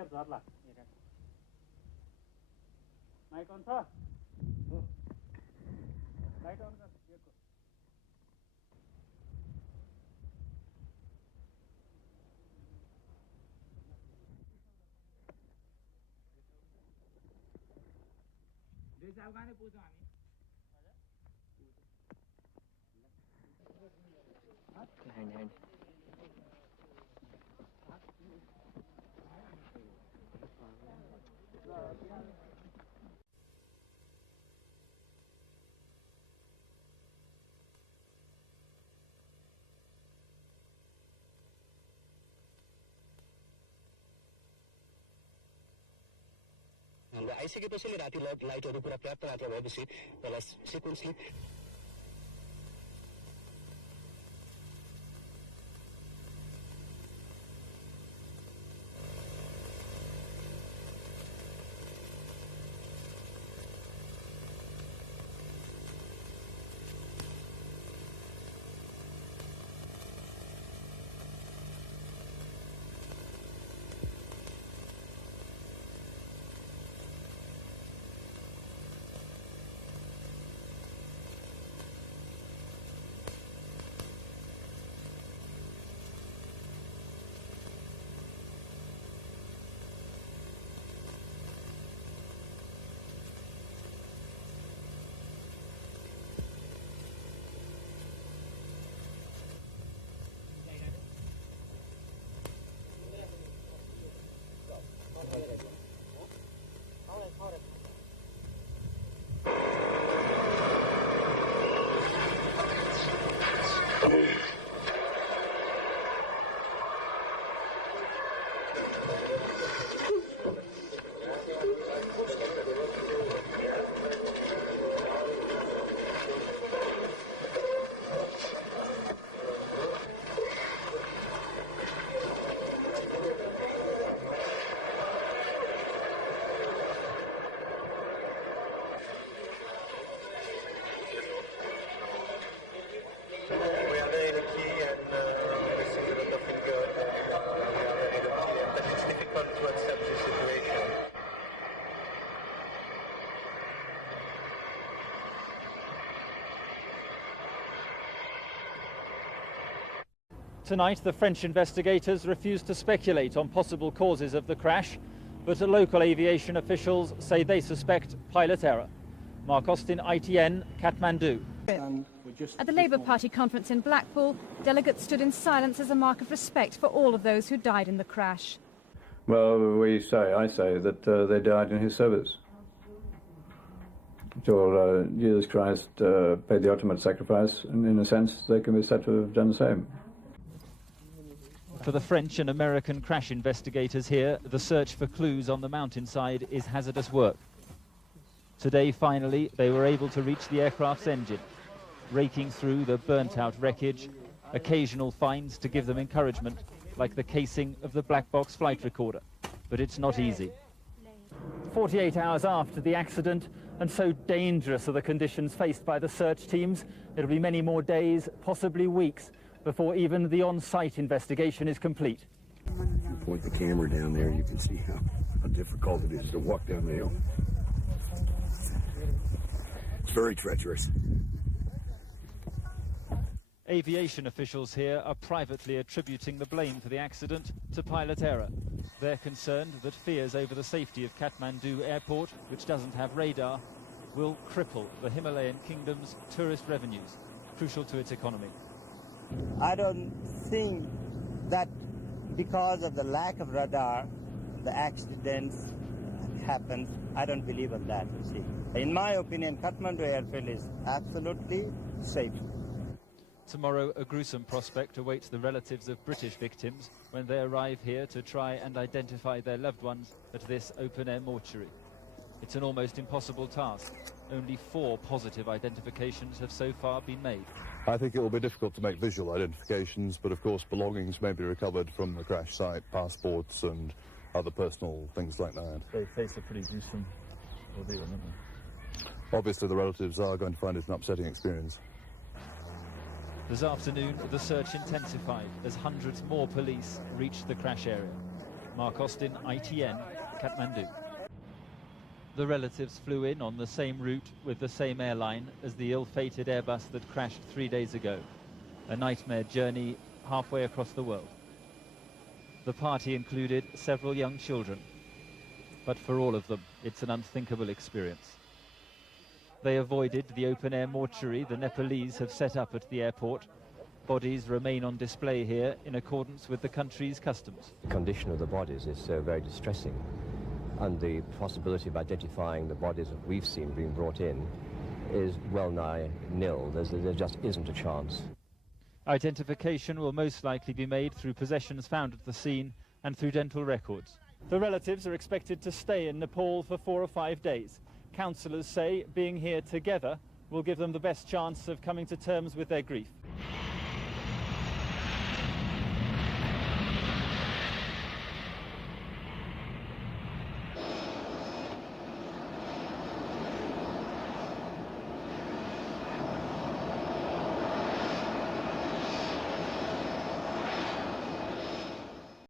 air 𝗦𝗲𝗏. Mic on छ? Light on कर. अफगानै पुग्छौँ हामी. हाम्रो आइसकेपछि नि राति लाइटहरू पुरा पर्याप्त मात्रा भएपछि त्यसलाई sequentially Tonight, the French investigators refused to speculate on possible causes of the crash, but local aviation officials say they suspect pilot error. Mark Austin, ITN, Kathmandu. At the Labour Party conference in Blackpool, delegates stood in silence as a mark of respect for all of those who died in the crash. Well, I say that they died in his service. Till Jesus Christ paid the ultimate sacrifice, and in a sense they can be said to have done the same. For the French and American crash investigators here, the search for clues on the mountainside is hazardous work. Today, finally, they were able to reach the aircraft's engine, raking through the burnt-out wreckage, occasional finds to give them encouragement, like the casing of the black box flight recorder. But it's not easy. 48 hours after the accident, and so dangerous are the conditions faced by the search teams, it'll be many more days, possibly weeks, before even the on-site investigation is complete. If you point the camera down there, you can see how difficult it is to walk down the hill. It's very treacherous. Aviation officials here are privately attributing the blame for the accident to pilot error. They're concerned that fears over the safety of Kathmandu airport, which doesn't have radar, will cripple the Himalayan kingdom's tourist revenues, crucial to its economy. I don't think that because of the lack of radar, the accidents happen. I don't believe in that, you see. In my opinion, Kathmandu airfield is absolutely safe. Tomorrow, a gruesome prospect awaits the relatives of British victims when they arrive here to try and identify their loved ones at this open-air mortuary. It's an almost impossible task. Only 4 positive identifications have so far been made. I think it will be difficult to make visual identifications, but of course belongings may be recovered from the crash site, passports and other personal things like that. They face a pretty gruesome ordeal, don't they? Obviously the relatives are going to find it an upsetting experience. This afternoon, the search intensified as hundreds more police reached the crash area. Mark Austin, ITN, Kathmandu. The relatives flew in on the same route with the same airline as the ill-fated Airbus that crashed 3 days ago. A nightmare journey halfway across the world. The party included several young children, but for all of them, it's an unthinkable experience. They avoided the open-air mortuary the Nepalese have set up at the airport. Bodies remain on display here in accordance with the country's customs. The condition of the bodies is very distressing, and the possibility of identifying the bodies that we've seen being brought in is well nigh nil. There just isn't a chance. Identification will most likely be made through possessions found at the scene and through dental records. The relatives are expected to stay in Nepal for 4 or 5 days. Counsellors say being here together will give them the best chance of coming to terms with their grief.